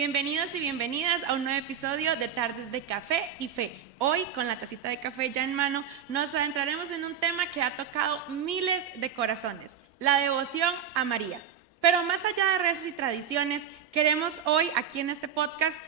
Bienvenidos y bienvenidas a un nuevo episodio de Tardes de Café y Fe. Hoy, con la tacita de café ya en mano, nos adentraremos en un tema que ha tocado miles de corazones, la devoción a María. Pero más allá de rezos y tradiciones, queremos hoy, aquí en este podcast,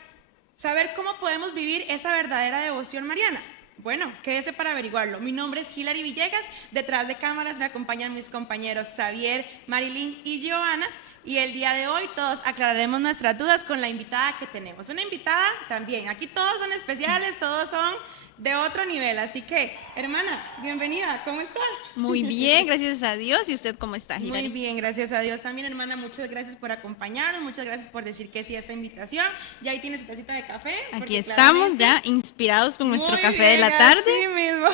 saber cómo podemos vivir esa verdadera devoción mariana. Bueno, quédese para averiguarlo. Mi nombre es Hilary Villegas, detrás de cámaras me acompañan mis compañeros Xavier, Marilyn y Giovanna. Y el día de hoy todos aclararemos nuestras dudas con la invitada que tenemos. Una invitada también, aquí todos son especiales, todos son de otro nivel. Así que, hermana, bienvenida, ¿cómo está? Muy bien, gracias a Dios. ¿Y usted cómo está, Muy Hilary? bien, gracias a Dios. También, hermana, muchas gracias por acompañarnos, muchas gracias por decir que sí a esta invitación. Ya ahí tiene su tacita de café. Aquí estamos ya inspirados con nuestro café de la tarde. Así mismo.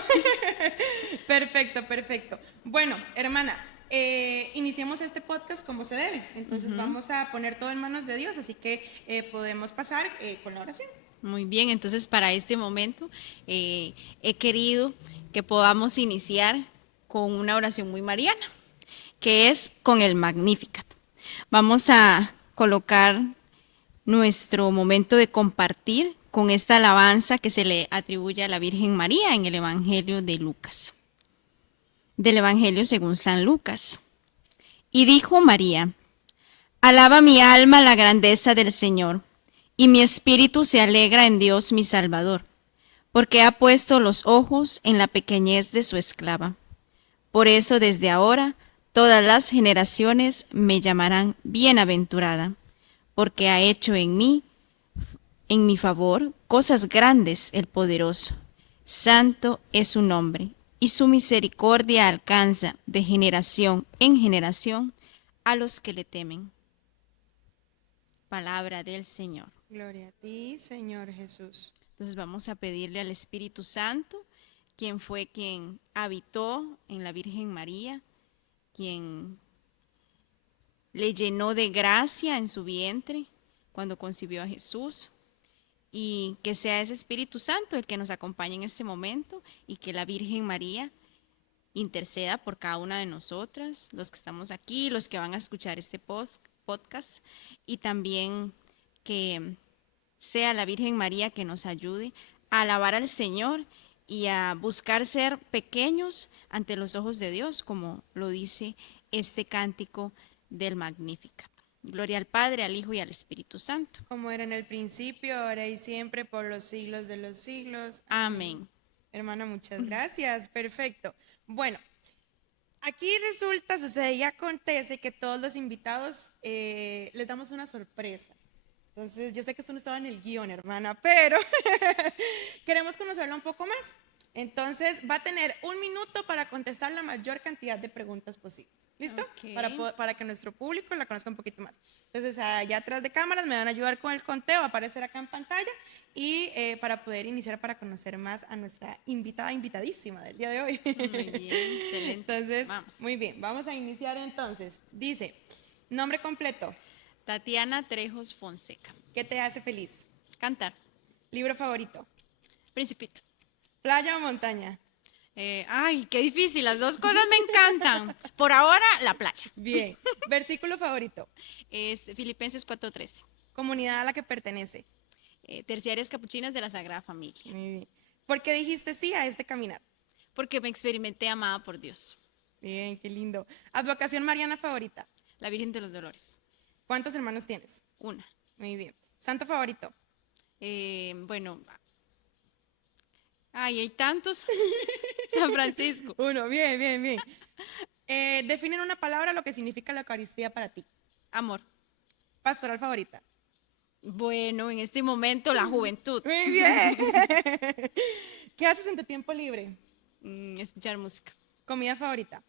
Perfecto, perfecto. Bueno, hermana, iniciemos este podcast como se debe. Entonces vamos a poner todo en manos de Dios, así que podemos pasar con la oración. Muy bien, entonces para este momento he querido que podamos iniciar con una oración muy mariana, que es con el Magnificat. Vamos a colocar nuestro momento de compartir con esta alabanza que se le atribuye a la Virgen María en el Evangelio de Lucas. Del Evangelio según San Lucas. Y dijo María: alaba mi alma la grandeza del Señor, y mi espíritu se alegra en Dios mi Salvador, porque ha puesto los ojos en la pequeñez de su esclava. Por eso desde ahora todas las generaciones me llamarán bienaventurada, porque ha hecho en mi favor, cosas grandes el poderoso. Santo es su nombre, y su misericordia alcanza de generación en generación a los que le temen. Palabra del Señor. Gloria a ti, Señor Jesús. Entonces vamos a pedirle al Espíritu Santo, quien fue quien habitó en la Virgen María, quien le llenó de gracia en su vientre cuando concibió a Jesús, y que sea ese Espíritu Santo el que nos acompañe en este momento y que la Virgen María interceda por cada una de nosotras, los que estamos aquí, los que van a escuchar este podcast, y también que sea la Virgen María que nos ayude a alabar al Señor y a buscar ser pequeños ante los ojos de Dios, como lo dice este cántico del Magnificat. Gloria al Padre, al Hijo y al Espíritu Santo. Como era en el principio, ahora y siempre, por los siglos de los siglos. Amén. Hermana, muchas gracias. Perfecto. Bueno, aquí resulta, sucede y acontece que todos los invitados les damos una sorpresa. Entonces, yo sé que esto no estaba en el guión, hermana, pero queremos conocerla un poco más. Entonces, va a tener 1 minuto para contestar la mayor cantidad de preguntas posibles. ¿Listo? Okay. Para que nuestro público la conozca un poquito más. Entonces, allá atrás de cámaras me van a ayudar con el conteo, va a aparecer acá en pantalla, y para poder iniciar, para conocer más a nuestra invitadísima del día de hoy. Muy bien, excelente. Entonces, vamos. Muy bien, vamos a iniciar entonces. Dice, nombre completo. Tatiana Trejos Fonseca. ¿Qué te hace feliz? Cantar. Libro favorito. Principito. ¿Playa o montaña? Ay, qué difícil, las dos cosas me encantan. Por ahora, la playa. Bien. ¿Versículo favorito? Es Filipenses 4:13. ¿Comunidad a la que pertenece? Terciarias Capuchinas de la Sagrada Familia. Muy bien. ¿Por qué dijiste sí a este caminar? Porque me experimenté amada por Dios. Bien, qué lindo. ¿Advocación mariana favorita? La Virgen de los Dolores. ¿Cuántos hermanos tienes? Una. Muy bien. ¿Santo favorito? Bueno, ay, hay tantos. San Francisco. Uno, bien, bien, bien. Define en una palabra lo que significa la Eucaristía para ti. Amor. ¿Pastoral favorita? Bueno, en este momento la juventud. Muy bien. ¿Qué haces en tu tiempo libre? Escuchar música. ¿Comida favorita?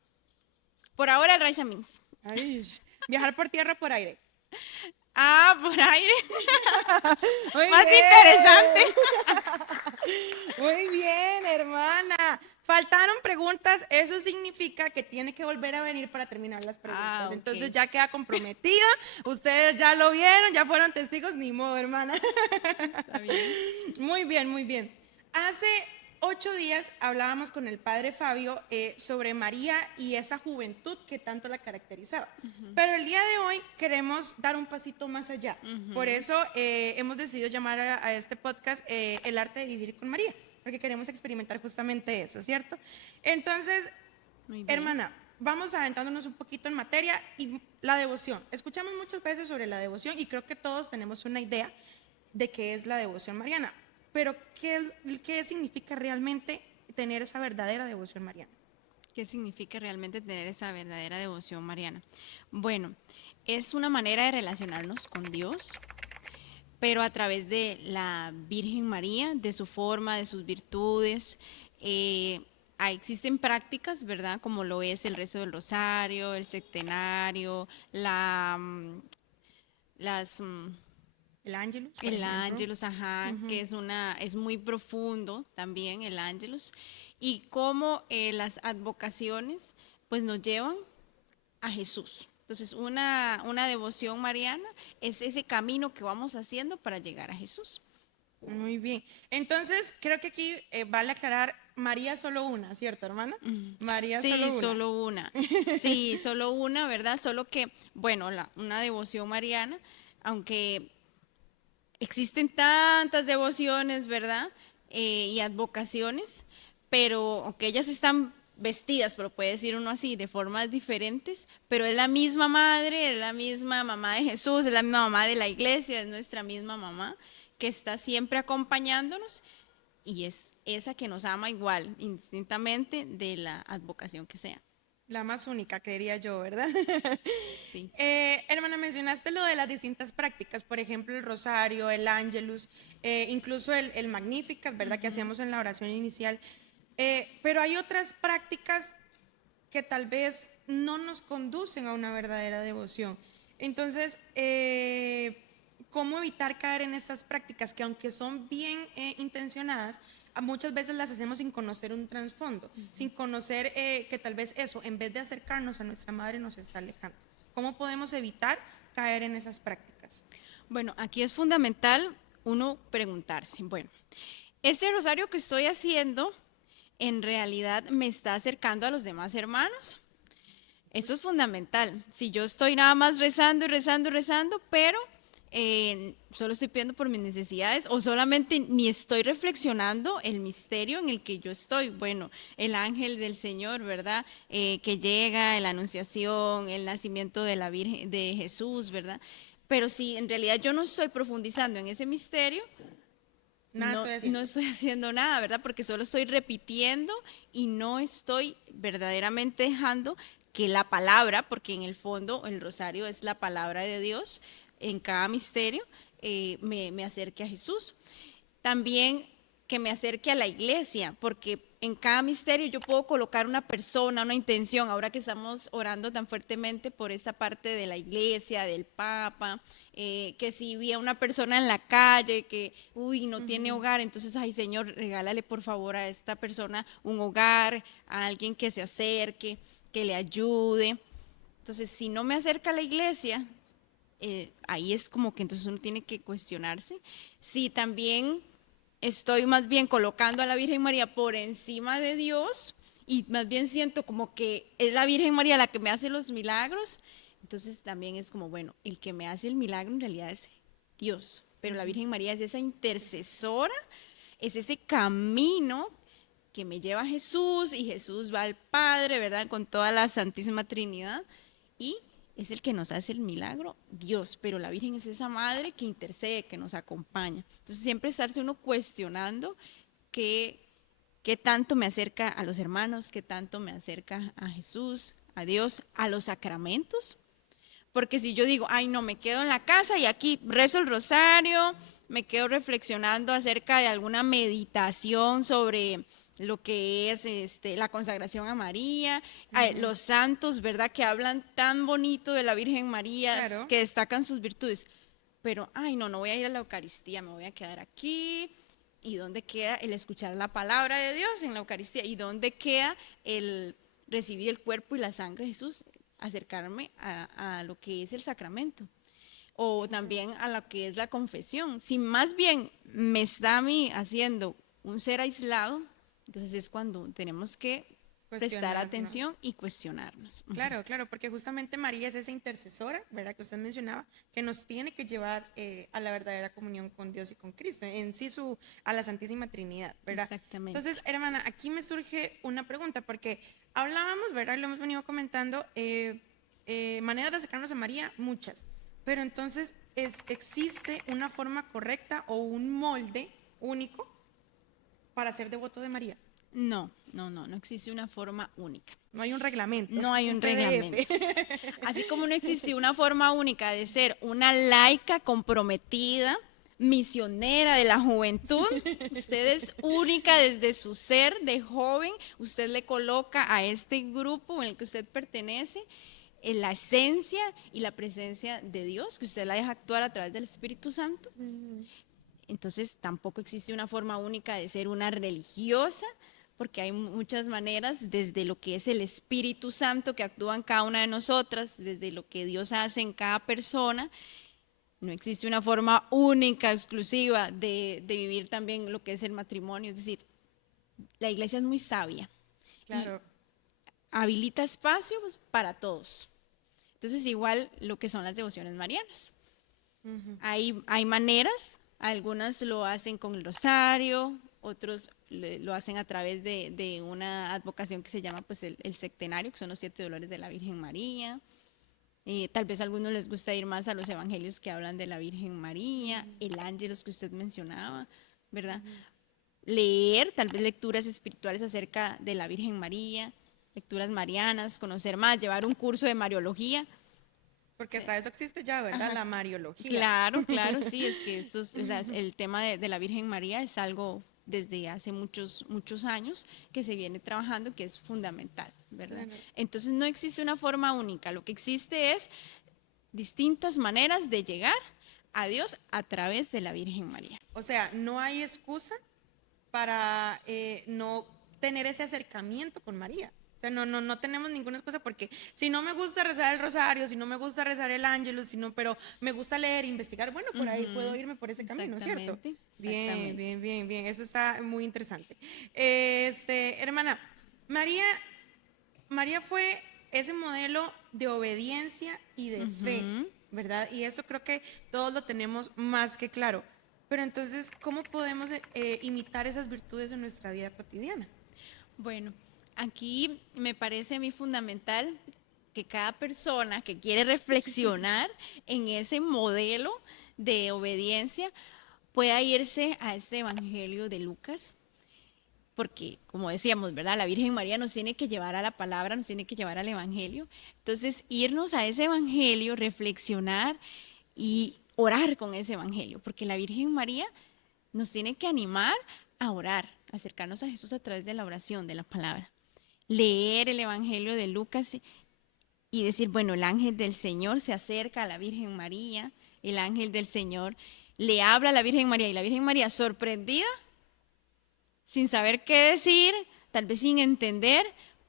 Por ahora el rice and beans. Ay, ¿viajar por tierra o por aire? Ah, por aire. Muy Más bien. interesante. Muy bien, hermana. Faltaron preguntas, eso significa que tiene que volver a venir para terminar las preguntas. Ok. Entonces ya queda comprometida. Ustedes ya lo vieron, ya fueron testigos, ni modo, hermana. Está bien. Muy bien, muy bien. Hace 8 días hablábamos con el padre Fabio sobre María y esa juventud que tanto la caracterizaba. Pero el día de hoy queremos dar un pasito más allá. Por eso hemos decidido llamar a este podcast El arte de vivir con María, porque queremos experimentar justamente eso, ¿cierto? Entonces, Muy bien. hermana, vamos adentrándonos un poquito en materia y la devoción. Escuchamos muchas veces sobre la devoción y creo que todos tenemos una idea de qué es la devoción mariana. Pero, ¿qué significa realmente tener esa verdadera devoción mariana? ¿Qué significa realmente tener esa verdadera devoción mariana? Bueno, es una manera de relacionarnos con Dios, pero a través de la Virgen María, de su forma, de sus virtudes. Existen prácticas, ¿verdad? Como lo es el rezo del rosario, el septenario, las El ángelus, por el ejemplo. Ángelus, ajá, que es muy profundo también el Ángelus, y cómo las advocaciones pues nos llevan a Jesús. Entonces, una devoción mariana es ese camino que vamos haciendo para llegar a Jesús. Muy bien. Entonces, creo que aquí vale aclarar, María solo una, ¿cierto, hermana? María Sí, solo una. solo una. Sí, solo una, ¿verdad? Solo que, bueno, una devoción mariana, aunque existen tantas devociones, ¿verdad? Y advocaciones, pero aunque ellas están vestidas, pero puede decir uno así, de formas diferentes, pero es la misma madre, es la misma mamá de Jesús, es la misma mamá de la iglesia, es nuestra misma mamá que está siempre acompañándonos y es esa que nos ama igual, indistintamente de la advocación que sea. La más única, creería yo, ¿verdad? Sí. Hermana, mencionaste lo de las distintas prácticas, por ejemplo, el rosario, el ángelus, incluso el Magnificat, ¿verdad? Que hacíamos en la oración inicial. Pero hay otras prácticas que tal vez no nos conducen a una verdadera devoción. Entonces, ¿cómo evitar caer en estas prácticas que aunque son bien intencionadas, muchas veces las hacemos sin conocer un trasfondo, sin conocer que tal vez eso, en vez de acercarnos a nuestra madre, nos está alejando? ¿Cómo podemos evitar caer en esas prácticas? Bueno, aquí es fundamental uno preguntarse, bueno, este rosario que estoy haciendo en realidad me está acercando a los demás hermanos. Esto es fundamental. Si yo estoy nada más rezando y rezando y rezando, pero solo estoy pidiendo por mis necesidades o solamente ni estoy reflexionando el misterio en el que yo estoy. Bueno, el ángel del Señor, ¿verdad? Que llega, la anunciación, el nacimiento de la Virgen, de Jesús, ¿verdad? Pero si en realidad yo no estoy profundizando en ese misterio, Nada no, estoy haciendo. no estoy haciendo nada, ¿verdad? Porque solo estoy repitiendo y no estoy verdaderamente dejando que la palabra, porque en el fondo el rosario es la palabra de Dios en cada misterio, me acerque a Jesús. También que me acerque a la iglesia, porque en cada misterio yo puedo colocar una persona, una intención, ahora que estamos orando tan fuertemente por esta parte de la iglesia, del Papa, que si vi a una persona en la calle que, uy, no tiene hogar, entonces, ay Señor, regálale por favor a esta persona un hogar, a alguien que se acerque, que le ayude. Entonces, si no me acerca a la iglesia, ahí es como que entonces uno tiene que cuestionarse. Si también estoy más bien colocando a la Virgen María por encima de Dios y más bien siento como que es la Virgen María la que me hace los milagros, entonces también es como, bueno, el que me hace el milagro en realidad es Dios, pero la Virgen María es esa intercesora, es ese camino que me lleva a Jesús y Jesús va al Padre, ¿verdad? Con toda la Santísima Trinidad y es el que nos hace el milagro, Dios, pero la Virgen es esa madre que intercede, que nos acompaña. Entonces siempre estarse uno cuestionando qué tanto me acerca a los hermanos, qué tanto me acerca a Jesús, a Dios, a los sacramentos. Porque si yo digo, ay no, me quedo en la casa y aquí rezo el rosario, me quedo reflexionando acerca de alguna meditación sobre lo que es la consagración a María, los santos, ¿verdad? Que hablan tan bonito de la Virgen María, Claro. que destacan sus virtudes. Pero, ay, no, no voy a ir a la Eucaristía, me voy a quedar aquí. ¿Y dónde queda el escuchar la palabra de Dios en la Eucaristía? ¿Y dónde queda el recibir el cuerpo y la sangre de Jesús? Acercarme a lo que es el sacramento. O también a lo que es la confesión. Si más bien me está a mí haciendo un ser aislado, Entonces es cuando tenemos que prestar Cuestionarnos. atención y cuestionarnos. Claro, claro, porque justamente María es esa intercesora, ¿verdad? Que usted mencionaba, que nos tiene que llevar a la verdadera comunión con Dios y con Cristo, en sí a la Santísima Trinidad, ¿verdad? Exactamente. Entonces, hermana, aquí me surge una pregunta, porque hablábamos, ¿verdad? Lo hemos venido comentando, maneras de acercarnos a María, muchas, pero entonces, ¿existe una forma correcta o un molde único para ser devoto de María? No existe una forma única. No hay un reglamento, No hay un un PDF. reglamento. Así como no existe una forma única de ser una laica comprometida, misionera de la juventud, usted es única desde su ser de joven, usted le coloca a este grupo en el que usted pertenece en la esencia y la presencia de Dios, que usted la deja actuar a través del Espíritu Santo. Entonces tampoco existe una forma única de ser una religiosa, porque hay muchas maneras, desde lo que es el Espíritu Santo que actúa en cada una de nosotras, desde lo que Dios hace en cada persona. No existe una forma única, exclusiva de vivir también lo que es el matrimonio. Es decir, la iglesia es muy sabia Claro. y habilita espacios para todos. Entonces, igual lo que son las devociones marianas. Hay maneras, algunas lo hacen con el rosario, otros lo hacen a través de una advocación que se llama pues el septenario, que son los 7 dolores de la Virgen María. Tal vez a algunos les gusta ir más a los evangelios que hablan de la Virgen María, el ángelos que usted mencionaba, ¿verdad? Leer, tal vez lecturas espirituales acerca de la Virgen María, lecturas marianas, conocer más, llevar un curso de Mariología. Porque hasta eso existe ya, ¿verdad? Ajá. La Mariología. Claro, sí, es que o sea, el tema de la Virgen María es algo desde hace muchos años que se viene trabajando, que es fundamental, ¿verdad? Claro. Entonces no existe una forma única, lo que existe es distintas maneras de llegar a Dios a través de la Virgen María. O sea, no hay excusa para no tener ese acercamiento con María. O sea, no tenemos ninguna excusa porque si no me gusta rezar el rosario, si no me gusta rezar el ángelus, pero me gusta leer, investigar, bueno, por ahí puedo irme por ese camino, ¿cierto? Bien. Eso está muy interesante. Hermana, María fue ese modelo de obediencia y de fe, ¿verdad? Y eso creo que todos lo tenemos más que claro. Pero entonces, ¿cómo podemos imitar esas virtudes en nuestra vida cotidiana? Bueno, aquí me parece a mí fundamental que cada persona que quiere reflexionar en ese modelo de obediencia pueda irse a este Evangelio de Lucas, porque como decíamos, ¿verdad? La Virgen María nos tiene que llevar a la palabra, nos tiene que llevar al Evangelio. Entonces, irnos a ese Evangelio, reflexionar y orar con ese Evangelio, porque la Virgen María nos tiene que animar a orar, a acercarnos a Jesús a través de la oración, de la palabra. Leer el Evangelio de Lucas y decir, bueno, el ángel del Señor se acerca a la Virgen María, el ángel del Señor le habla a la Virgen María y la Virgen María sorprendida, sin saber qué decir, tal vez sin entender,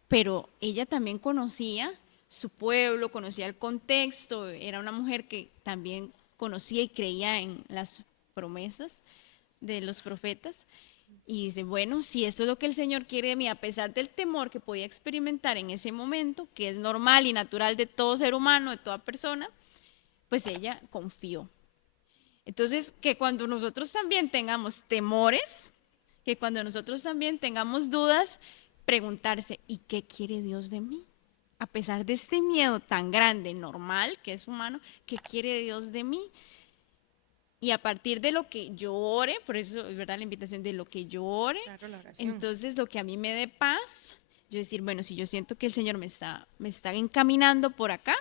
pero ella también conocía su pueblo, conocía el contexto, era una mujer que también conocía y creía en las promesas de los profetas. Y dice, bueno, si eso es lo que el Señor quiere de mí, a pesar del temor que podía experimentar en ese momento, que es normal y natural de todo ser humano, de toda persona, pues ella confió. Entonces, que cuando nosotros también tengamos temores, que cuando nosotros también tengamos dudas, preguntarse, ¿y qué quiere Dios de mí? A pesar de este miedo tan grande, normal, que es humano, ¿qué quiere Dios de mí? Y a partir de lo que yo ore, por eso es verdad la invitación de lo que yo ore, Claro, la oración. entonces lo que a mí me dé paz, yo decir, bueno, si yo siento que el Señor me está encaminando por acá,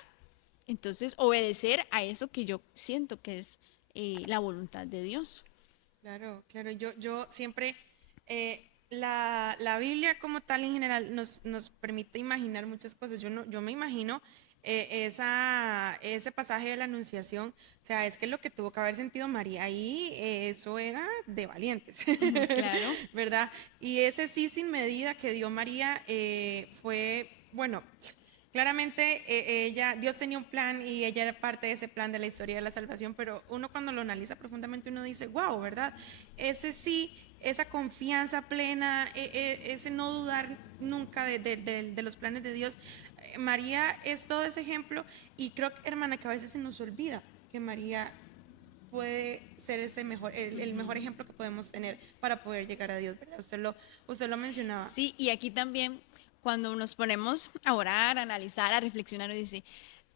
entonces obedecer a eso que yo siento que es la voluntad de Dios. Claro. Yo siempre, la Biblia como tal en general nos permite imaginar muchas cosas. Yo me imagino ese pasaje de la Anunciación, o sea, es que lo que tuvo que haber sentido María ahí, eso era de valientes, Claro. ¿verdad? Y ese sí sin medida que dio María fue, bueno, Claramente Dios tenía un plan y ella era parte de ese plan de la historia de la salvación, pero uno cuando lo analiza profundamente uno dice, wow, ¿verdad? Ese sí, esa confianza plena, ese no dudar nunca de los planes de Dios. María es todo ese ejemplo y creo, hermana, que a veces se nos olvida que María puede ser el mejor ejemplo que podemos tener para poder llegar a Dios, ¿verdad? Usted lo mencionaba. Sí, y aquí también cuando nos ponemos a orar, a analizar, a reflexionar, nos dice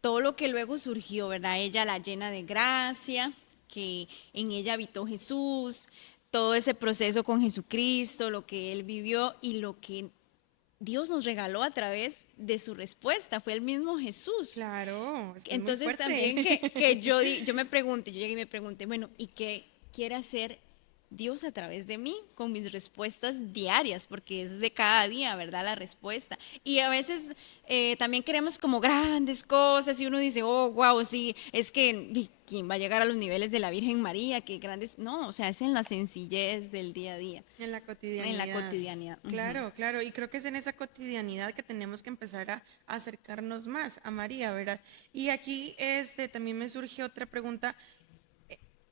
todo lo que luego surgió, ¿verdad? Ella la llena de gracia, que en ella habitó Jesús, todo ese proceso con Jesucristo, lo que él vivió y lo que Dios nos regaló a través de su respuesta, fue el mismo Jesús. Claro, es que es muy Entonces fuerte. también yo me pregunté, yo llegué y me pregunté, bueno, ¿y qué quiere hacer Dios a través de mí con mis respuestas diarias? Porque es de cada día, ¿verdad? La respuesta. Y a veces también queremos como grandes cosas y uno dice, oh, wow, sí, es que ¿quién va a llegar a los niveles de la Virgen María? Qué grandes. No, o sea, es en la sencillez del día a día, En la en la cotidianidad. cotidianidad. Ujú. Claro, claro. Y creo que es en esa cotidianidad que tenemos que empezar a acercarnos más a María, ¿verdad? Y aquí también me surge otra pregunta.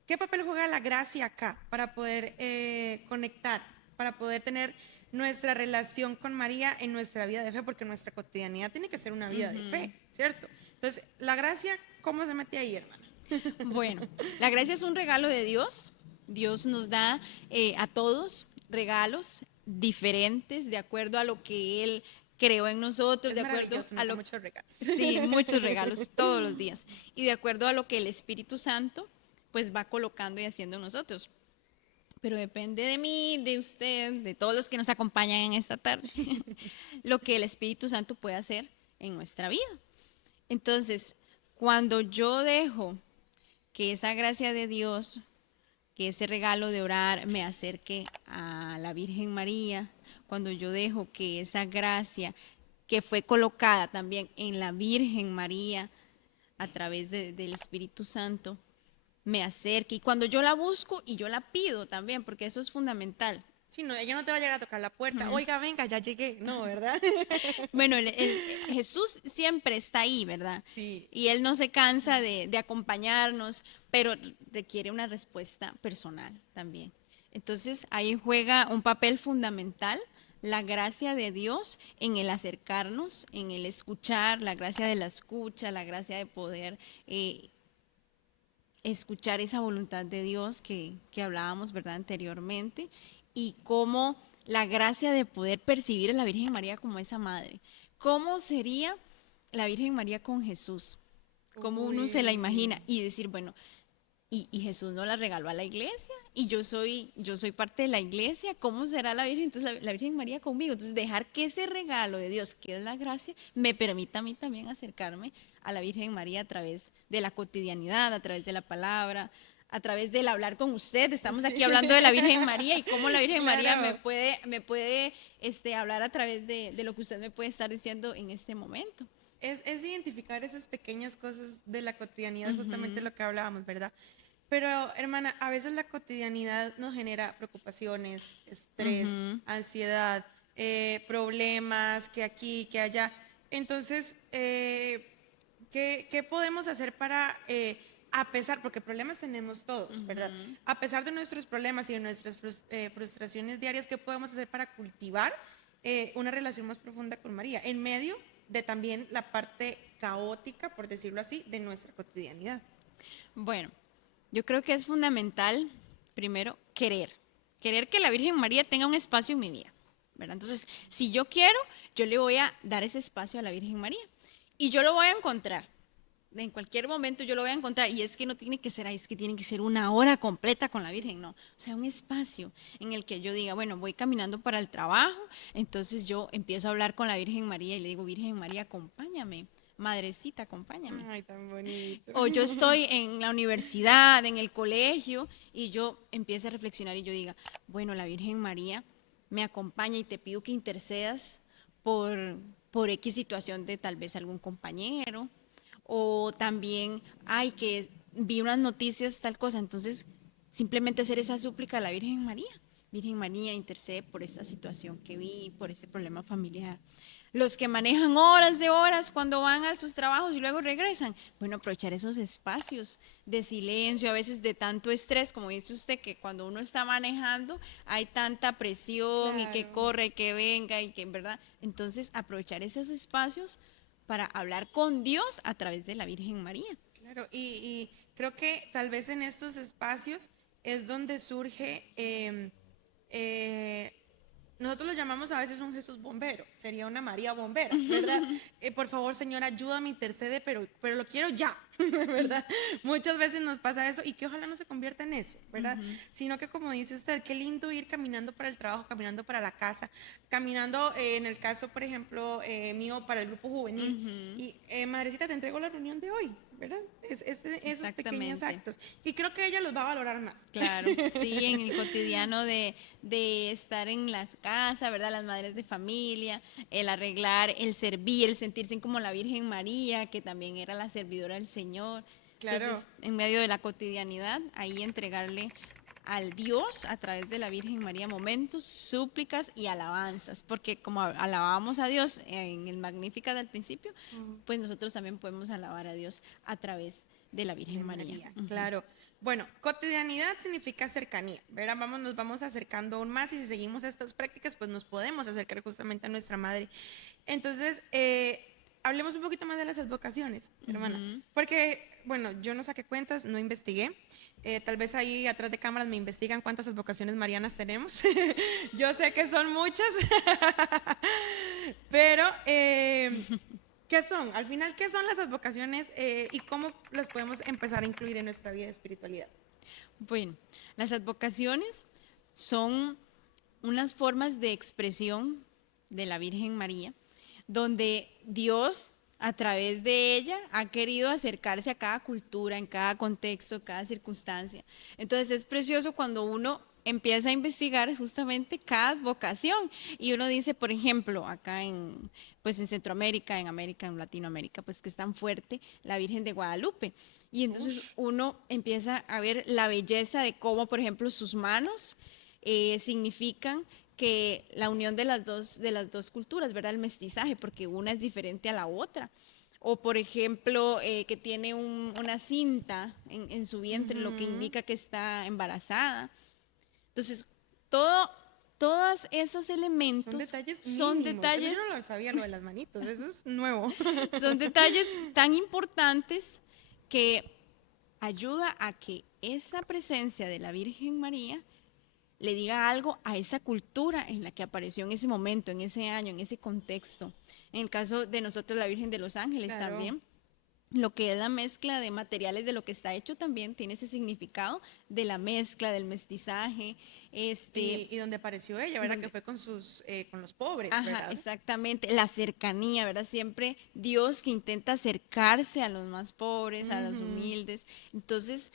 ¿Qué papel juega la gracia acá para poder conectar, para poder tener nuestra relación con María en nuestra vida de fe? Porque nuestra cotidianidad tiene que ser una vida de Ujú. fe, ¿cierto? Entonces, la gracia, ¿cómo se mete ahí, hermana? Bueno, la gracia es un regalo de Dios. Dios nos da a todos regalos diferentes de acuerdo a lo que Él creó en nosotros, Es de acuerdo maravilloso, a nos da lo, muchos regalos. sí, muchos regalos todos los días, y de acuerdo a lo que el Espíritu Santo pues va colocando y haciendo en nosotros. Pero depende de mí, de usted, de todos los que nos acompañan en esta tarde, lo que el Espíritu Santo puede hacer en nuestra vida. Entonces, cuando yo dejo que esa gracia de Dios, que ese regalo de orar me acerque a la Virgen María, cuando yo dejo que esa gracia que fue colocada también en la Virgen María a través del Espíritu Santo me acerque, y cuando yo la busco y yo la pido también, porque eso es fundamental. Sí, no, ella no te va a llegar a tocar la puerta. Oiga, venga, ya llegué. No, ¿verdad? Bueno, Jesús siempre está ahí, ¿verdad? Sí. Y Él no se cansa de acompañarnos, pero requiere una respuesta personal también. Entonces ahí juega un papel fundamental la gracia de Dios en el acercarnos, en el escuchar, la gracia de la escucha, la gracia de poder escuchar esa voluntad de Dios que hablábamos, ¿verdad? Anteriormente, y cómo la gracia de poder percibir a la Virgen María como esa madre. ¿Cómo sería la Virgen María con Jesús? ¿Cómo uno se la Uy. imagina? Y decir, bueno, y Jesús nos la regaló a la iglesia y yo soy parte de la iglesia, ¿cómo será la Virgen? Entonces la Virgen María conmigo. Entonces dejar que ese regalo de Dios, que es la gracia, me permita a mí también acercarme a la Virgen María a través de la cotidianidad, a través de la palabra, a través del hablar con usted. Estamos aquí Sí. hablando de la Virgen María y cómo la Virgen María me Claro. puede, me puede hablar a través de lo que usted me puede estar diciendo en este momento. Es identificar esas pequeñas cosas de la cotidianidad, justamente Ujú, lo que hablábamos, ¿verdad? Pero, hermana, a veces la cotidianidad nos genera preocupaciones, estrés, ujú. ansiedad, problemas, que aquí, que allá. Entonces, ¿qué podemos hacer para, a pesar, porque problemas tenemos todos, ¿verdad? Ujú. A pesar de nuestros problemas y de nuestras frustraciones diarias, ¿qué podemos hacer para cultivar una relación más profunda con María, en medio de también la parte caótica, por decirlo así, de nuestra cotidianidad? Bueno, yo creo que es fundamental, primero, querer que la Virgen María tenga un espacio en mi vida, ¿verdad? Entonces, si yo quiero, yo le voy a dar ese espacio a la Virgen María y yo lo voy a encontrar. En cualquier momento yo lo voy a encontrar y es que no tiene que ser ahí, es que tiene que ser una hora completa con la Virgen, no. O sea, un espacio en el que yo diga, bueno, voy caminando para el trabajo, entonces yo empiezo a hablar con la Virgen María y le digo, Virgen María, acompáñame, Madrecita, acompáñame. Ay, tan bonito. O yo estoy en la universidad, en el colegio, y yo empiezo a reflexionar y yo diga, bueno, la Virgen María me acompaña y te pido que intercedas por, por X situación de tal vez algún compañero, o también, ay, que vi unas noticias, tal cosa, entonces simplemente hacer esa súplica a la Virgen María, Virgen María, intercede por esta situación que vi, por este problema familiar. Los que manejan horas de horas cuando van a sus trabajos y luego regresan, bueno, aprovechar esos espacios de silencio, a veces de tanto estrés, como dice usted, que cuando uno está manejando hay tanta presión y que Claro. corre, que venga y que en verdad, entonces aprovechar esos espacios para hablar con Dios a través de la Virgen María. Claro, y creo que tal vez en estos espacios es donde surge, eh, nosotros lo llamamos a veces un Jesús bombero, sería una María bombera, ¿verdad? Por favor, Señor, ayúdame, intercede, pero lo quiero ya, ¿verdad? Muchas veces nos pasa eso y que ojalá no se convierta en eso, ¿verdad? Sino que como dice usted, qué lindo ir caminando para el trabajo, caminando para la casa, caminando, en el caso, por ejemplo, mío, para el grupo juvenil. Y madrecita, te entrego la reunión de hoy, ¿verdad? Esos pequeños Exactamente. actos. Y creo que ella los va a valorar más. Claro, sí, en el cotidiano de estar en las casas, ¿verdad? Las madres de familia, el arreglar, el servir, el sentirse como la Virgen María, que también era la servidora del Señor. Claro. Entonces, en medio de la cotidianidad, ahí entregarle al Dios a través de la Virgen María momentos, súplicas y alabanzas, porque como alabábamos a Dios en el Magníficat del principio, pues nosotros también podemos alabar a Dios a través de la Virgen De María. María, claro. Bueno, cotidianidad significa cercanía, ¿verdad? Nos vamos acercando aún más y si seguimos estas prácticas, pues nos podemos acercar justamente a nuestra madre. Entonces, hablemos un poquito más de las advocaciones, hermana, porque, bueno, yo no saqué cuentas, no investigué. Tal vez ahí atrás de cámaras me investigan cuántas advocaciones marianas tenemos. Yo sé que son muchas, pero ¿qué son? Al final, ¿qué son las advocaciones y cómo las podemos empezar a incluir en nuestra vida de espiritualidad? Bueno, las advocaciones son unas formas de expresión de la Virgen María, donde Dios a través de ella ha querido acercarse a cada cultura, en cada contexto, cada circunstancia. Entonces es precioso cuando uno empieza a investigar justamente cada vocación y uno dice, por ejemplo, acá en, pues en Centroamérica, en América, en Latinoamérica, pues que es tan fuerte la Virgen de Guadalupe. Y entonces Ush. uno empieza a ver la belleza de cómo, por ejemplo, sus manos significan que la unión de las dos culturas, ¿verdad? El mestizaje, porque una es diferente a la otra. O, por ejemplo, que tiene una cinta en su vientre, lo que Ujú. indica que está embarazada. Entonces, todo, todos esos Son elementos detalles mínimos. Eso yo no lo sabía, lo de las manitos. Eso es nuevo. son detalles tan importantes que ayuda a que esa presencia de la Virgen María le diga algo a esa cultura en la que apareció en ese momento, en ese año, en ese contexto. En el caso de nosotros, la Virgen de los Ángeles Claro. también, lo que es la mezcla de materiales de lo que está hecho también tiene ese significado de la mezcla, del mestizaje, Y donde apareció ella, ¿verdad? Que donde, fue con sus, con los pobres, ajá, ¿verdad? exactamente, la cercanía, ¿verdad? Siempre Dios que intenta acercarse a los más pobres, a los Ujú. humildes. Entonces,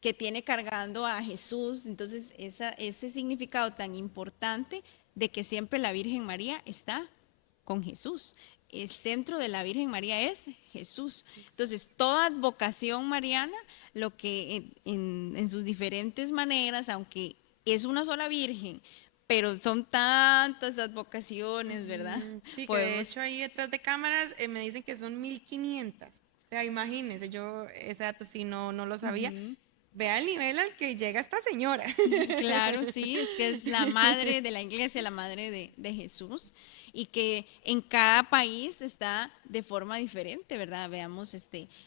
que tiene cargando a Jesús. Entonces, ese significado tan importante de que siempre la Virgen María está con Jesús. El centro de la Virgen María es Jesús. Entonces, toda vocación mariana, lo que en sus diferentes maneras, aunque es una sola Virgen, pero son tantas advocaciones, ¿verdad? Sí, que de Podemos, hecho ahí detrás de cámaras me dicen que son 1500. O sea, imagínense, yo ese dato sí no lo sabía. ujú. Vea el nivel al que llega esta señora. Claro, sí, es que es la madre de la iglesia, la madre de Jesús, y que en cada país está de forma diferente, ¿verdad? Veamos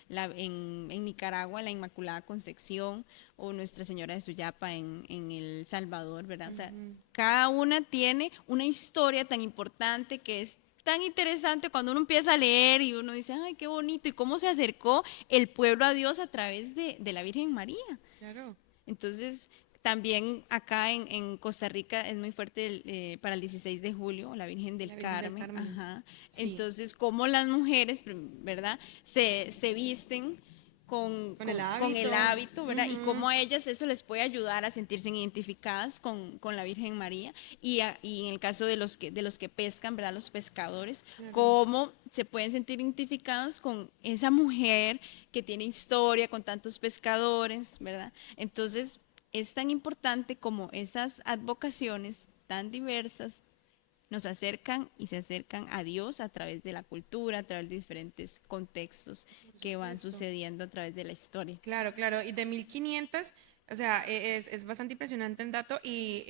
en Nicaragua la Inmaculada Concepción o Nuestra Señora de Suyapa en El Salvador, ¿verdad? O sea, cada una tiene una historia tan importante que es tan interesante cuando uno empieza a leer y uno dice, ay, qué bonito, y cómo se acercó el pueblo a Dios a través de la Virgen María. Claro. Entonces, también acá en Costa Rica es muy fuerte para el 16 de julio, la Virgen del La Virgen del Carmen. Carmen. Ajá. Sí, Entonces, cómo las mujeres, ¿verdad? Se visten con el con el hábito. hábito, ¿verdad? Y cómo a ellas eso les puede ayudar a sentirse identificadas con la Virgen María. Y en el caso de los que pescan, ¿verdad? Los pescadores, Claro. cómo se pueden sentir identificados con esa mujer que tiene historia, con tantos pescadores, ¿verdad? Entonces, es tan importante como esas advocaciones tan diversas nos acercan y se acercan a Dios a través de la cultura, a través de diferentes contextos que van sucediendo a través de la historia. Claro, claro. Y de 1500, o sea, es bastante impresionante el dato. Y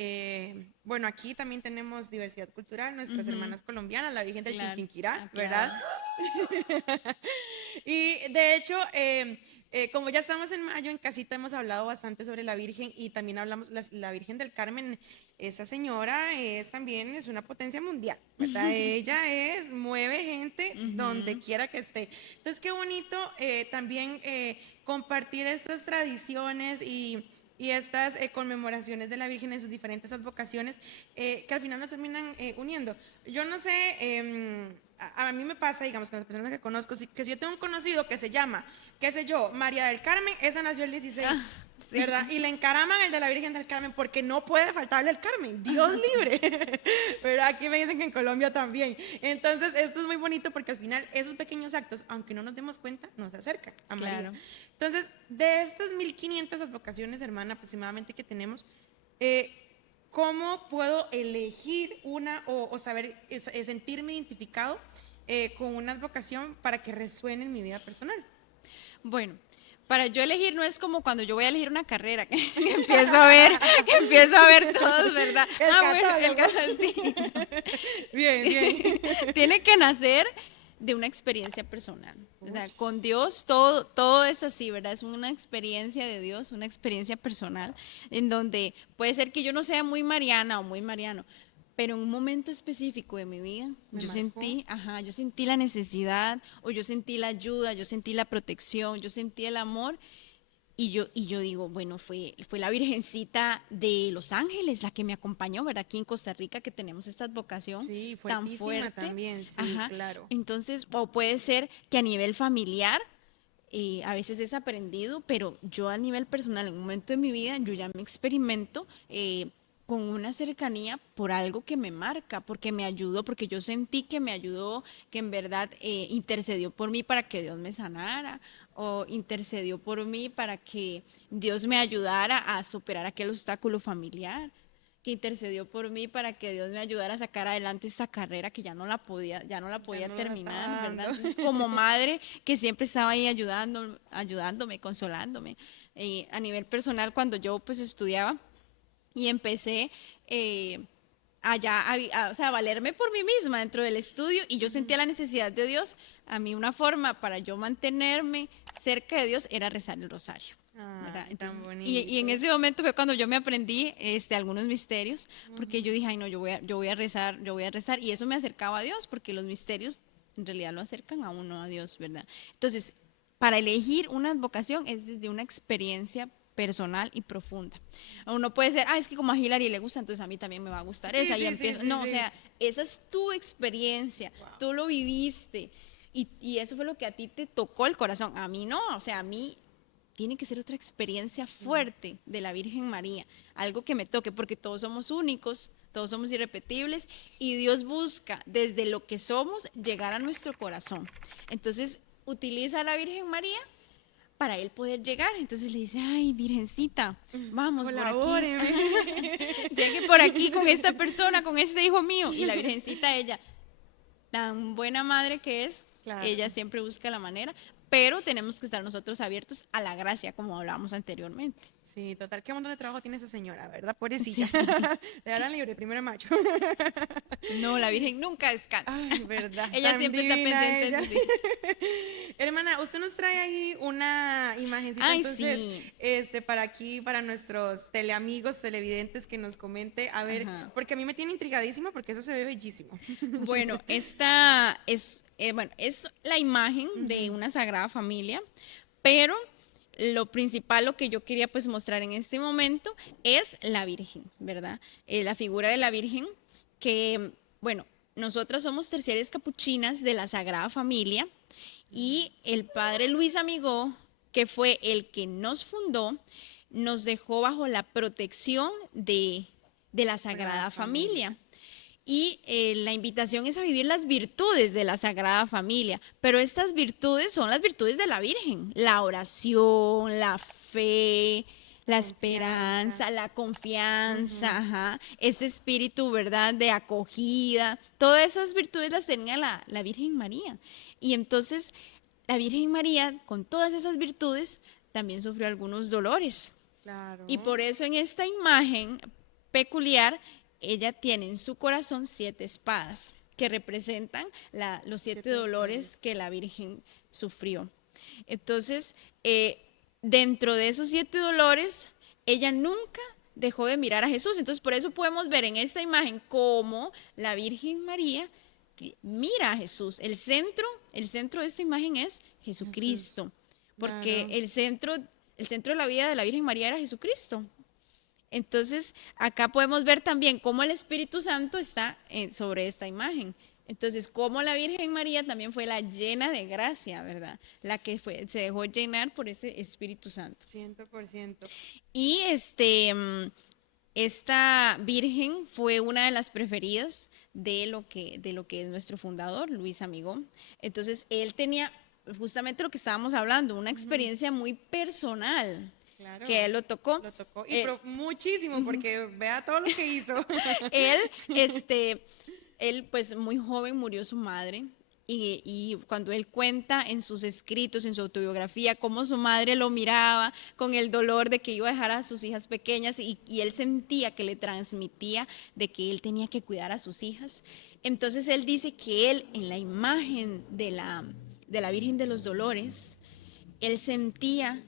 bueno, aquí también tenemos diversidad cultural, nuestras hermanas colombianas, la Virgen del Claro. Chiquinquirá, Claro. ¿verdad? Y de hecho, como ya estamos en mayo, en casita hemos hablado bastante sobre la Virgen y también hablamos, la Virgen del Carmen, esa señora es una potencia mundial, ¿verdad? Ella mueve gente donde quiera que esté. Entonces, qué bonito también compartir estas tradiciones y estas conmemoraciones de la Virgen en sus diferentes advocaciones que al final nos terminan uniendo. Yo no sé, a mí me pasa, digamos, con las personas que conozco, que si yo tengo un conocido que se llama, qué sé yo, María del Carmen, esa nació el 16, Sí. ¿verdad? Y le encaraman el de la Virgen del Carmen porque no puede faltarle el Carmen, Dios libre, ¿verdad? Aquí me dicen que en Colombia también. Entonces, esto es muy bonito porque al final esos pequeños actos, aunque no nos demos cuenta, nos acercan a María. Claro. Entonces, de estas 1500 advocaciones, hermana, aproximadamente que tenemos, ¿cómo puedo elegir una o saber, sentirme identificado con una advocación para que resuene en mi vida personal? Bueno, para yo elegir no es como cuando yo voy a elegir una carrera, que empiezo a ver todos, ¿verdad? El Bueno, sí. Bien, bien. Tiene que nacer de una experiencia personal. O sea, con Dios todo es así, ¿verdad? Es una experiencia de Dios, una experiencia personal, en donde puede ser que yo no sea muy mariana o muy mariano, pero en un momento específico de mi vida, yo sentí la necesidad, o yo sentí la ayuda, yo sentí la protección, yo sentí el amor, y yo digo, bueno, fue la Virgencita de Los Ángeles la que me acompañó, ¿verdad? Aquí en Costa Rica que tenemos esta advocación Sí, tan fuertísima fuerte. también, sí, claro. Entonces, o puede ser que a nivel familiar, a veces es aprendido, pero yo a nivel personal, en un momento de mi vida, yo ya me experimento con una cercanía por algo que me marca, porque me ayudó, porque yo sentí que me ayudó, que en verdad intercedió por mí para que Dios me sanara, o intercedió por mí para que Dios me ayudara a superar aquel obstáculo familiar, que intercedió por mí para que Dios me ayudara a sacar adelante esta carrera que ya no la podía no terminar, la estaba ¿verdad? dando. Entonces, como madre que siempre estaba ahí ayudándome, consolándome. A nivel personal, cuando yo pues estudiaba y empecé o sea, a valerme por mí misma dentro del estudio, y yo sentía la necesidad de Dios, a mí una forma para yo mantenerme cerca de Dios era rezar el rosario. ¿Verdad? Entonces, Tan bonito. y en ese momento fue cuando yo me aprendí algunos misterios, porque yo dije, ay no, yo voy a rezar, y eso me acercaba a Dios, porque los misterios en realidad lo acercan a uno a Dios, ¿verdad? Entonces, para elegir una vocación es desde una experiencia personal y profunda. Uno puede ser, es que como a Hilary le gusta, entonces a mí también me va a gustar esa, y empiezo. No, o sea, esa es tu experiencia, tú lo viviste, y eso fue lo que a ti te tocó el corazón. A mí no, o sea, a mí tiene que ser otra experiencia fuerte de la Virgen María, algo que me toque, porque todos somos únicos, todos somos irrepetibles, y Dios busca desde lo que somos llegar a nuestro corazón. Entonces, utiliza a la Virgen María para él poder llegar. Entonces le dice, ay, Virgencita, vamos por aquí. Llegue por aquí con esta persona, con este hijo mío. Y la Virgencita, ella, tan buena madre que es, claro, ella siempre busca la manera, pero tenemos que estar nosotros abiertos a la gracia, como hablábamos anteriormente. Sí, total. Qué montón de trabajo tiene esa señora, ¿verdad? Pobrecilla. Sí. Le darán libre, 1 de mayo. No, la Virgen nunca descansa. Ay, verdad. Ella siempre está pendiente de sus hijos. Hermana, usted nos trae ahí una imagencita, entonces, sí, para aquí, para nuestros teleamigos, televidentes, que nos comente, a ver, porque a mí me tiene intrigadísima, porque eso se ve bellísimo. Bueno, esta es la imagen de una Sagrada Familia, pero lo principal, lo que yo quería pues mostrar en este momento es la Virgen, ¿verdad? La figura de la Virgen que, bueno, nosotras somos terciarias capuchinas de la Sagrada Familia, y el padre Luis Amigó, que fue el que nos fundó, nos dejó bajo la protección de la Sagrada Familia. Y la invitación es a vivir las virtudes de la Sagrada Familia, pero estas virtudes son las virtudes de la Virgen: la oración, la fe, la esperanza, la confianza, ajá, ese espíritu, ¿verdad?, de acogida, todas esas virtudes las tenía la Virgen María. Y entonces la Virgen María, con todas esas virtudes, también sufrió algunos dolores. Claro. Y por eso en esta imagen peculiar, ella tiene en su corazón 7 espadas que representan los 7 dolores que la Virgen sufrió. Entonces, dentro de esos 7 dolores, ella nunca dejó de mirar a Jesús. Entonces, por eso podemos ver en esta imagen cómo la Virgen María mira a Jesús. El centro de esta imagen es Jesucristo, Jesús. porque Claro. el centro de la vida de la Virgen María era Jesucristo. Entonces, acá podemos ver también cómo el Espíritu Santo está sobre esta imagen. Entonces, cómo la Virgen María también fue la llena de gracia, ¿verdad? La que se dejó llenar por ese Espíritu Santo. 100%. Y esta Virgen fue una de las preferidas de lo que es nuestro fundador, Luis Amigón. Entonces, él tenía justamente lo que estábamos hablando, una experiencia muy personal. Claro. Que él lo tocó. Lo tocó. Y muchísimo, porque vea todo lo que hizo. Él, pues muy joven murió su madre. Y cuando él cuenta en sus escritos, en su autobiografía, cómo su madre lo miraba con el dolor de que iba a dejar a sus hijas pequeñas y él sentía que le transmitía de que él tenía que cuidar a sus hijas. Entonces él dice que él, en la imagen de la Virgen de los Dolores, él sentía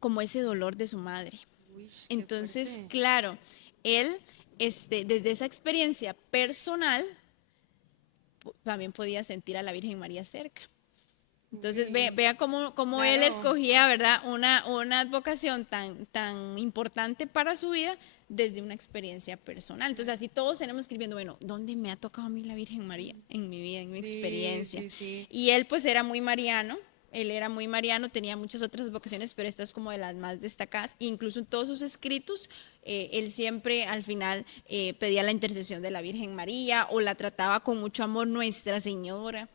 como ese dolor de su madre. Uy, entonces, fuerte. claro, él, desde esa experiencia personal, también podía sentir a la Virgen María cerca. Entonces, vea cómo claro. Él escogía, ¿verdad?, una vocación tan importante para su vida desde una experiencia personal. Entonces, así todos tenemos que ir viendo, bueno, ¿dónde me ha tocado a mí la Virgen María en mi vida, en mi experiencia? Sí. Y él, pues, era muy mariano. Él era muy mariano, tenía muchas otras vocaciones, pero esta es como de las más destacadas. Incluso en todos sus escritos, él siempre al final pedía la intercesión de la Virgen María o la trataba con mucho amor Nuestra Señora.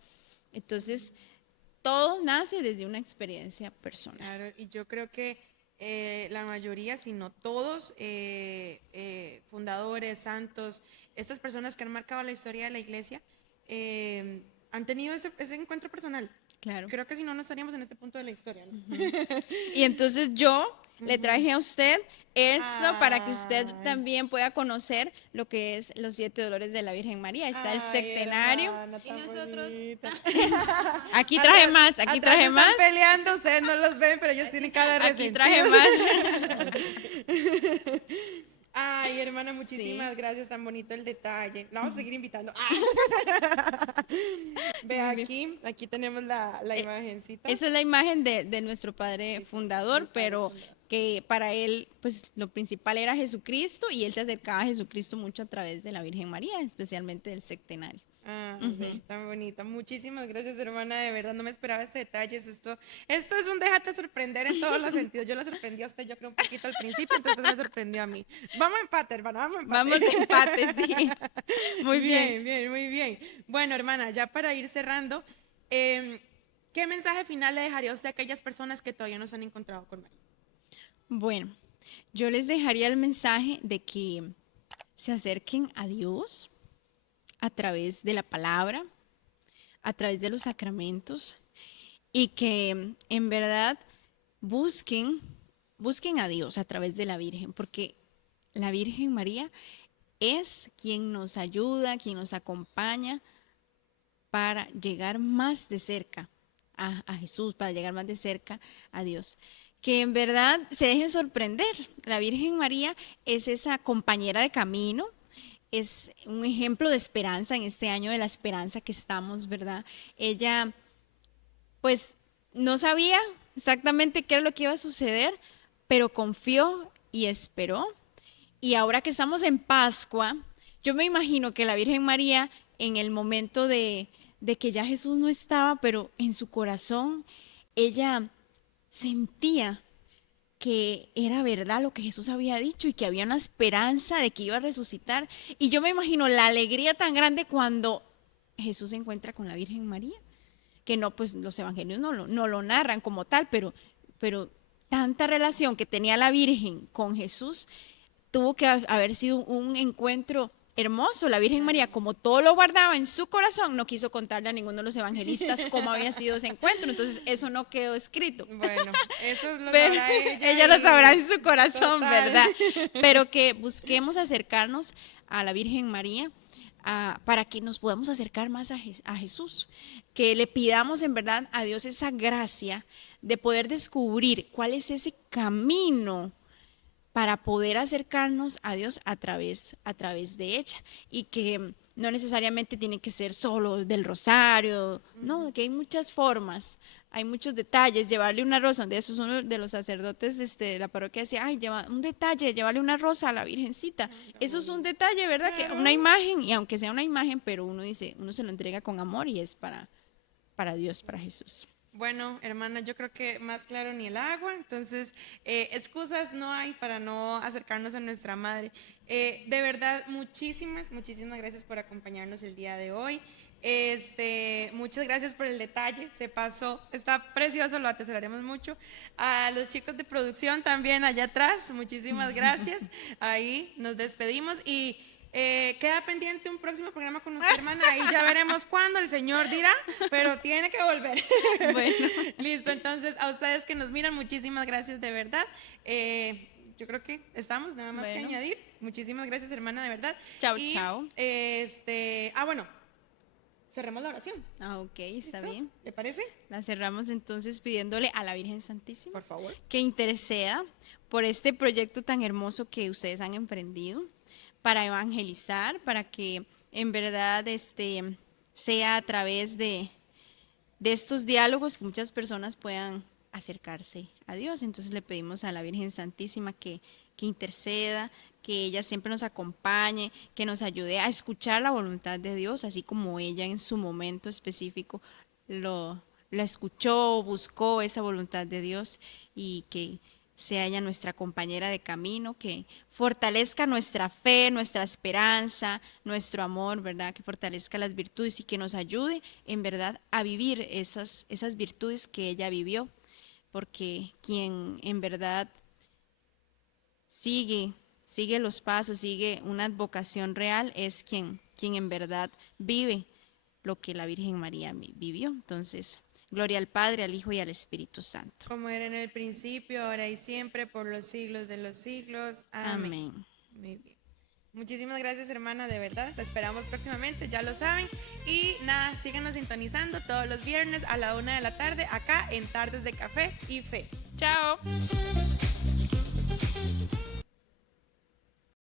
Entonces, todo nace desde una experiencia personal. Claro, y yo creo que la mayoría, si no todos, fundadores, santos, estas personas que han marcado la historia de la iglesia, han tenido ese encuentro personal. Claro. Creo que si no, no estaríamos en este punto de la historia, ¿no? Y entonces yo le traje a usted esto para que usted también pueda conocer lo que es los 7 dolores de la Virgen María. Está el septenario. Y nosotros. Aquí traje más, aquí traje más. Están peleando, ustedes no los ven, pero ellos tienen cara de resentidos. Aquí traje más. Ay, hermana, muchísimas gracias, tan bonito el detalle. La vamos a seguir invitando. Ve aquí tenemos la imagencita. Esa es la imagen de nuestro padre fundador, pero que para él, pues lo principal era Jesucristo y él se acercaba a Jesucristo mucho a través de la Virgen María, especialmente del septenario. Ve, tan bonito. Muchísimas gracias, hermana, de verdad no me esperaba este detalle. Esto es un déjate sorprender en todos los sentidos. Yo la sorprendí a usted, yo creo un poquito al principio, entonces me sorprendió a mí. Vamos a empate, hermana, vamos a empate. Vamos a empate, sí. Muy bien. Muy bien. Bueno, hermana, ya para ir cerrando, ¿qué mensaje final le dejaría usted a aquellas personas que todavía no se han encontrado con María? Bueno, yo les dejaría el mensaje de que se acerquen a Dios a través de la palabra, a través de los sacramentos y que en verdad busquen a Dios a través de la Virgen, porque la Virgen María es quien nos ayuda, quien nos acompaña para llegar más de cerca a Jesús, para llegar más de cerca a Dios. Que en verdad se dejen sorprender. La Virgen María es esa compañera de camino, es un ejemplo de esperanza en este año de la esperanza que estamos, ¿verdad? Ella, pues, no sabía exactamente qué era lo que iba a suceder, pero confió y esperó. Y ahora que estamos en Pascua, yo me imagino que la Virgen María, en el momento de que ya Jesús no estaba, pero en su corazón, ella sentía que era verdad lo que Jesús había dicho y que había una esperanza de que iba a resucitar. Y yo me imagino la alegría tan grande cuando Jesús se encuentra con la Virgen María, que no, pues los evangelios no lo narran como tal, pero tanta relación que tenía la Virgen con Jesús, tuvo que haber sido un encuentro hermoso. La Virgen María, como todo lo guardaba en su corazón, no quiso contarle a ninguno de los evangelistas cómo había sido ese encuentro. Entonces, eso no quedó escrito. Bueno, eso lo Pero sabrá ella. ella lo sabrá en su corazón, Total. ¿verdad? Pero que busquemos acercarnos a la Virgen María para que nos podamos acercar más a Jesús. Que le pidamos en verdad a Dios esa gracia de poder descubrir cuál es ese camino para poder acercarnos a Dios a través de ella, y que no necesariamente tiene que ser solo del rosario, no, que hay muchas formas, hay muchos detalles. Llevarle una rosa, de esos uno de los sacerdotes de la parroquia decía, ay, lleva un detalle, llevarle una rosa a la Virgencita, eso es un detalle, ¿verdad? Que una imagen, y aunque sea una imagen, pero uno dice, uno se lo entrega con amor y es para Dios, para Jesús. Bueno, hermana, yo creo que más claro ni el agua, entonces excusas no hay para no acercarnos a nuestra madre. De verdad, muchísimas gracias por acompañarnos el día de hoy. Muchas gracias por el detalle, se pasó, está precioso, lo atesoraremos mucho. A los chicos de producción también allá atrás, muchísimas gracias. Ahí nos despedimos y queda pendiente un próximo programa con nuestra hermana, ahí ya veremos cuándo, el Señor dirá, pero tiene que volver. Bueno. Listo, entonces a ustedes que nos miran, muchísimas gracias de verdad. Yo creo que estamos, nada más que añadir. Muchísimas gracias, hermana, de verdad. Chao, y, chao. Bueno, cerremos la oración. Ok, está ¿Listo? bien. ¿Le parece? La cerramos entonces pidiéndole a la Virgen Santísima, Por favor, que interceda por este proyecto tan hermoso que ustedes han emprendido, para evangelizar, para que en verdad sea a través de estos diálogos que muchas personas puedan acercarse a Dios. Entonces le pedimos a la Virgen Santísima que interceda, que ella siempre nos acompañe, que nos ayude a escuchar la voluntad de Dios, así como ella en su momento específico la escuchó, buscó esa voluntad de Dios, y que sea ella nuestra compañera de camino, que fortalezca nuestra fe, nuestra esperanza, nuestro amor, ¿verdad? Que fortalezca las virtudes y que nos ayude en verdad a vivir esas virtudes que ella vivió, porque quien en verdad sigue los pasos, sigue una vocación real, es quien en verdad vive lo que la Virgen María vivió. Entonces, gloria al Padre, al Hijo y al Espíritu Santo. como era en el principio, ahora y siempre, por los siglos de los siglos. Amén. Amén. Muy bien. Muchísimas gracias, hermana, de verdad. Te esperamos próximamente, ya lo saben. Y nada, síganos sintonizando todos los viernes a la 1 de la tarde acá en Tardes de Café y Fe. Chao.